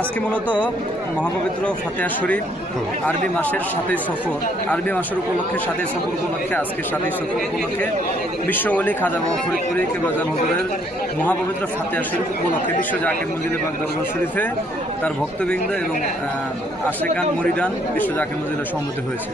আজকে মূলত মহাপবিত্র ফাতেহা শরীফ আরবি মাসের 7ই সফর, আরবি মাসের উপলক্ষে 7ই সফর উপলক্ষে আজকে 7ই সফর উপলক্ষে বিশ্ব ওলি খাজা বাবা ফরিদপুরি কেবলাজান হুজুরের মহাপবিত্র ফাতেহা শরীফ উপলক্ষে বিশ্ব জাকির মসজিদে পাক দরবার শরীফে তার ভক্তবৃন্দ এবং আশেকান মুরিদান বিশ্ব জাকির মসজিদে সম্মতি হয়েছে।